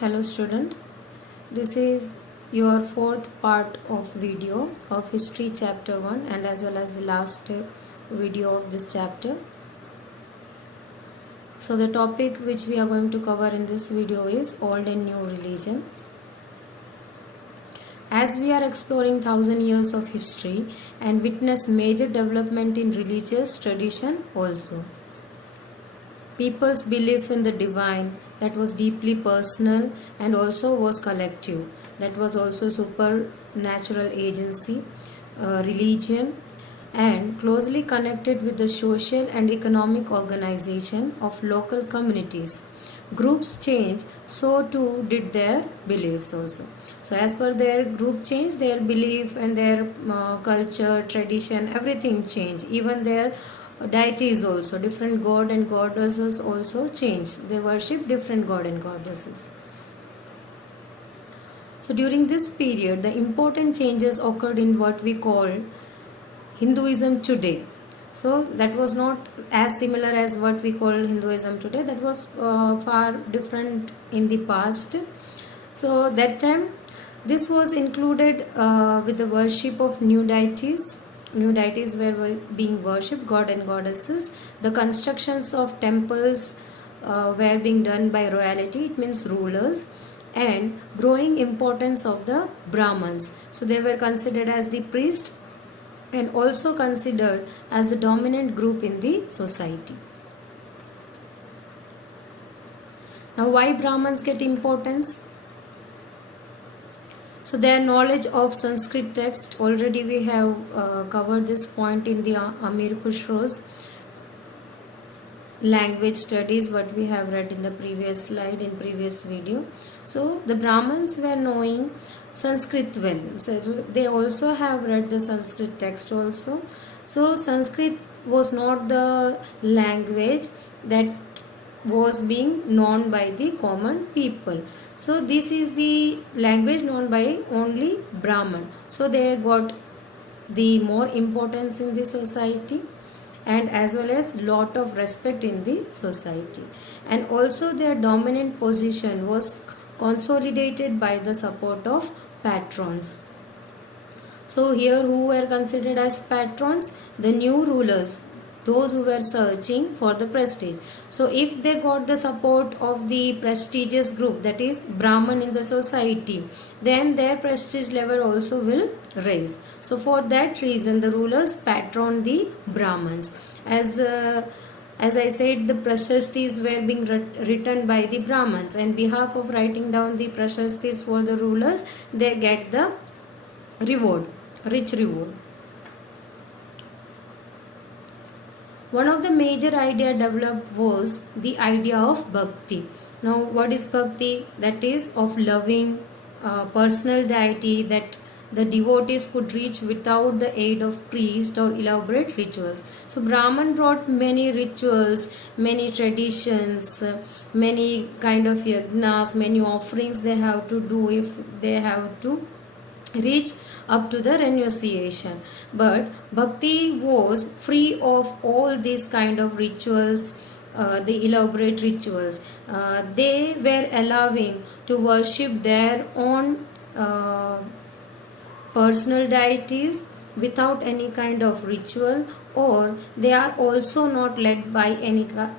Hello student, this is your fourth part of video of history chapter 1 and as well as the last video of this chapter. So the topic which we are going to cover in this video is old and new religion. As we are exploring 1000 years of history and witness major development in religious tradition also. People's belief in the divine that was deeply personal and also was collective, that was also supernatural agency, religion, and closely connected with the social and economic organization of local communities. Groups change, so too did their beliefs also. So as per their group change, their belief and their culture, tradition, everything change. Even their deities also, different god and goddesses also change. They worship different god and goddesses. So during this period, the important changes occurred in what we call Hinduism today. So that was not as similar as what we call Hinduism today. That was far different in the past. So that time, this was included with the worship of new deities. New deities were being worshipped, god and goddesses. The constructions of temples were being done by royalty, it means rulers, and growing importance of the Brahmins. So they were considered as the priest and also considered as the dominant group in the society. Now, why Brahmins get importance? So their knowledge of Sanskrit text, already we have covered this point in the Amir Khusro's language studies, what we have read in the previous slide, in previous video. So the Brahmins were knowing Sanskrit well. So they also have read the Sanskrit text also. So Sanskrit was not the language that was being known by the common people. So this is the language known by only Brahman. So they got the more importance in the society and as well as lot of respect in the society. And also their dominant position was consolidated by the support of patrons. So here who were considered as patrons? The new rulers, those who were searching for the prestige. So if they got the support of the prestigious group, that is Brahman in the society, then their prestige level also will raise. So for that reason the rulers patron the Brahmins. As I said, the prashastis were being written by the Brahmins, and behalf of writing down the prashastis for the rulers, they get the reward, rich reward. One of the major idea developed was the idea of bhakti. Now what is bhakti? That is of loving personal deity that the devotees could reach without the aid of priest or elaborate rituals. So Brahman brought many rituals, many traditions, many kind of yagnas, many offerings they have to do if they have to reach up to the renunciation. But bhakti was free of all these kind of rituals, the elaborate rituals. They were allowing to worship their own personal deities without any kind of ritual, or they are also not led by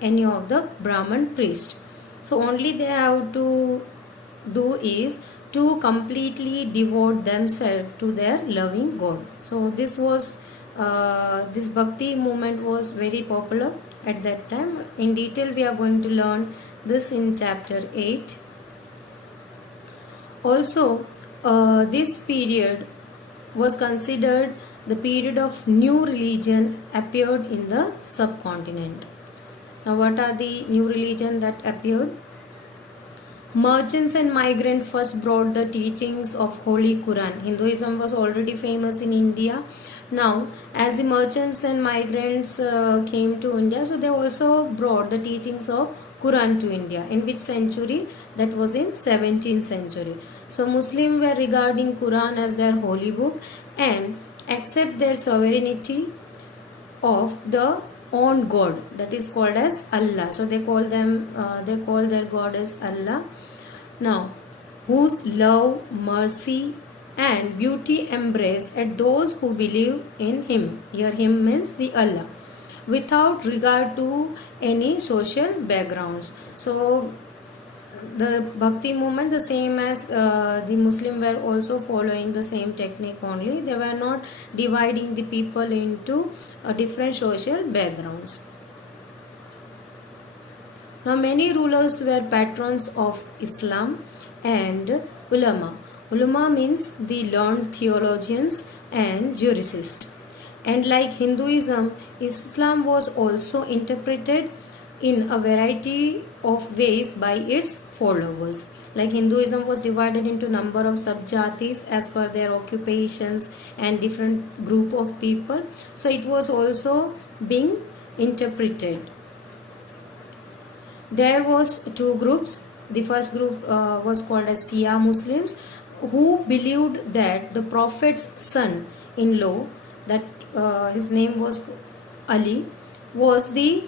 any of the Brahman priest. So only they have to do is to completely devote themselves to their loving God. So this was this bhakti movement was very popular at that time. In detail we are going to learn this in chapter 8. Also this period was considered the period of new religion appeared in the subcontinent. Now what are the new religion that appeared? Merchants and migrants first brought the teachings of Holy Quran. Hinduism was already famous in India. Now, as the merchants and migrants came to India, so they also brought the teachings of Quran to India. In which century? That was in 17th century. So Muslims were regarding Quran as their holy book and accept their sovereignty of the own God, that is called as Allah. So they call their God as Allah. Now, whose love, mercy, and beauty embrace at those who believe in Him. Here, Him means the Allah, without regard to any social backgrounds. So, the Bhakti movement, the same as the Muslim, were also following the same technique only. They were not dividing the people into different social backgrounds. Now, many rulers were patrons of Islam and ulama. Ulama means the learned theologians and jurists. And like Hinduism, Islam was also interpreted in a variety of ways by its followers. Like Hinduism was divided into number of subjatis as per their occupations and different group of people. So it was also being interpreted. There was two groups. The first group was called as Shia Muslims, who believed that the Prophet's son-in-law, that his name was Ali, was the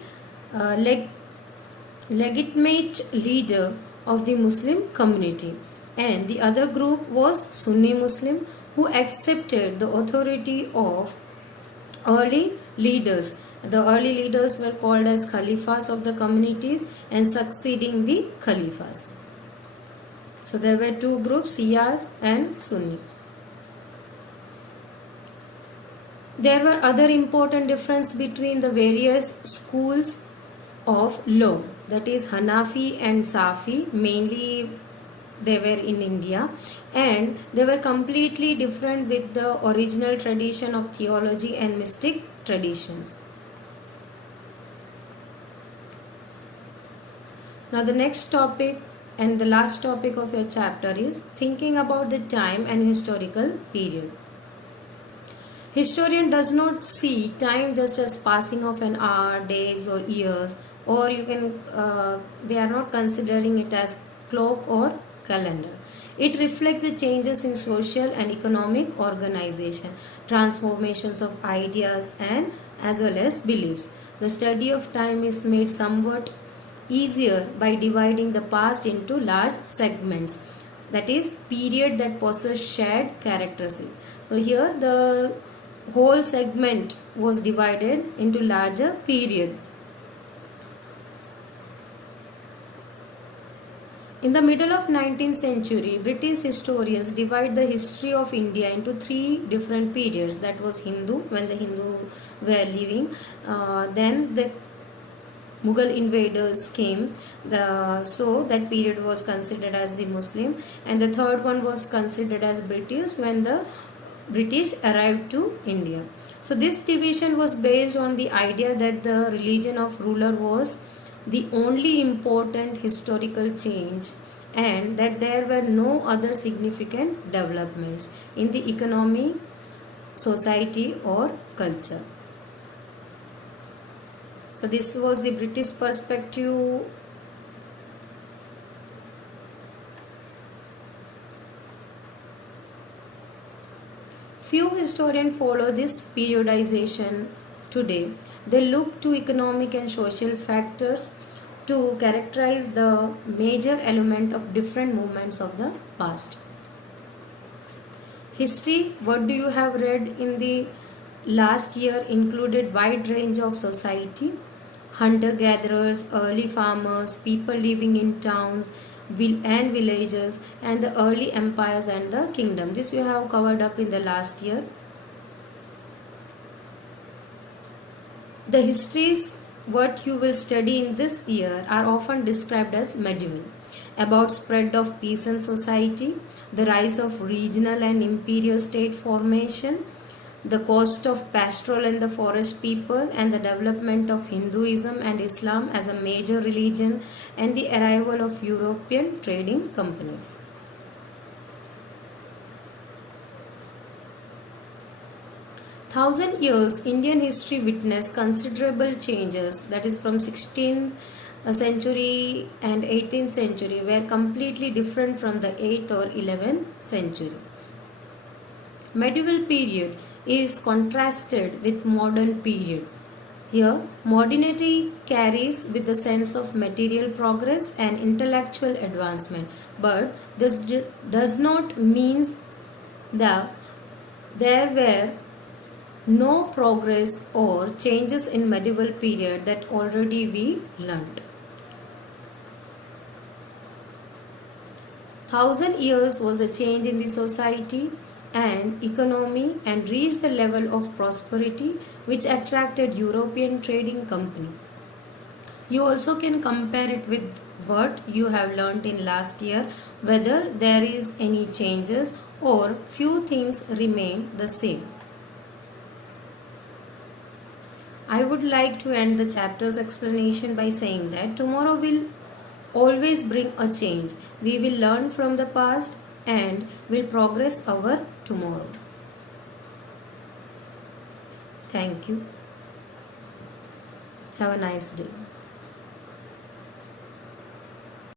legitimate leader of the Muslim community. And the other group was Sunni Muslim, who accepted the authority of early leaders. The early leaders were called as Khalifas of the communities and succeeding the Khalifas. So there were two groups, Shias and Sunni. There were other important differences between the various schools of law, that is Hanafi and Safi. Mainly they were in India, and they were completely different with the original tradition of theology and mystic traditions. Now the next topic and the last topic of your chapter is thinking about the time and historical period. Historian does not see time just as passing of an hour, days or years, or you can they are not considering it as clock or calendar. It reflects the changes in social and economic organization, transformations of ideas and as well as beliefs. The study of time is made somewhat easier by dividing the past into large segments, that is period that possess shared characteristics. So here the whole segment was divided into larger period. In the middle of 19th century, British historians divide the history of India into three different periods. That was Hindu, when the Hindu were living. Then the Mughal invaders came, so that period was considered as the Muslim, and the third one was considered as British, when the British arrived to India. So this division was based on the idea that the religion of ruler was the only important historical change, and that there were no other significant developments in the economy, society or culture. So this was the British perspective. Few historians follow this periodization today. They look to economic and social factors to characterize the major element of different movements of the past. History, what do you have read in the last year, included wide range of society, hunter-gatherers, early farmers, people living in towns and villages, and the early empires and the kingdom. This we have covered up in the last year. The histories what you will study in this year are often described as medieval, about spread of peasant society, the rise of regional and imperial state formation, the cost of pastoral and the forest people, and the development of Hinduism and Islam as a major religion, and the arrival of European trading companies. Thousand years Indian history witnessed considerable changes, that is from 16th century and 18th century were completely different from the 8th or 11th century. Medieval period is contrasted with modern period. Here, modernity carries with the sense of material progress and intellectual advancement, but this does not mean that there were no progress or changes in medieval period that already we learnt. 1,000 years was a change in the society and economy and reached the level of prosperity which attracted European trading company. You also can compare it with what you have learnt in last year, whether there is any changes or few things remain the same. I would like to end the chapter's explanation by saying that tomorrow will always bring a change. We will learn from the past and will progress our tomorrow. Thank you. Have a nice day.